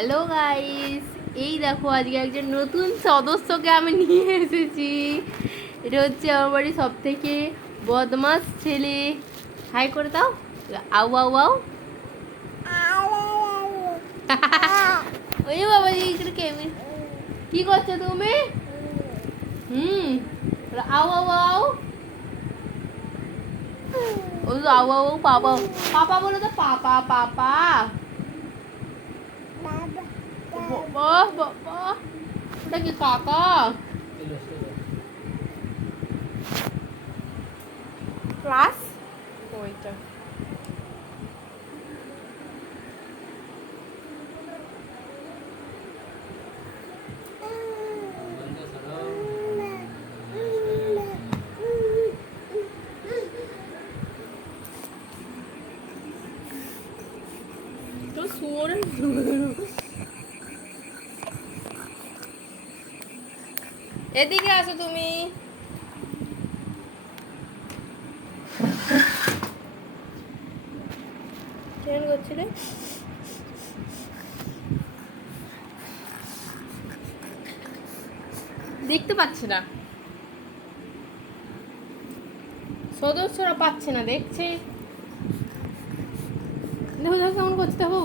Hello guys, এই দেখো আজকে একজন নতুন সদস্যকে আমি নিয়ে এসেছি। এটা হচ্ছে আমার বাড়ির সব থেকে বদমাস ছেলে। হাই করে দাও। আউ আউ আউ। ওই বাবা এইখানে কেমন কি করছো তুমি? হুম, আউ আউ আউ। ও আউ আউ পাপা পাপা বলো তো, পাপা পাপা। বাবা বাবা, ওটা কি কাকা? ক্লাস ওইটা তো শুয়োরে। এদিকে আসো তুমি। কেমন করছিলে? দেখতে পাচ্ছে না, সদস্যরা পাচ্ছে না, দেখছে। দেখো দেখো কেমন করছে, দেখো।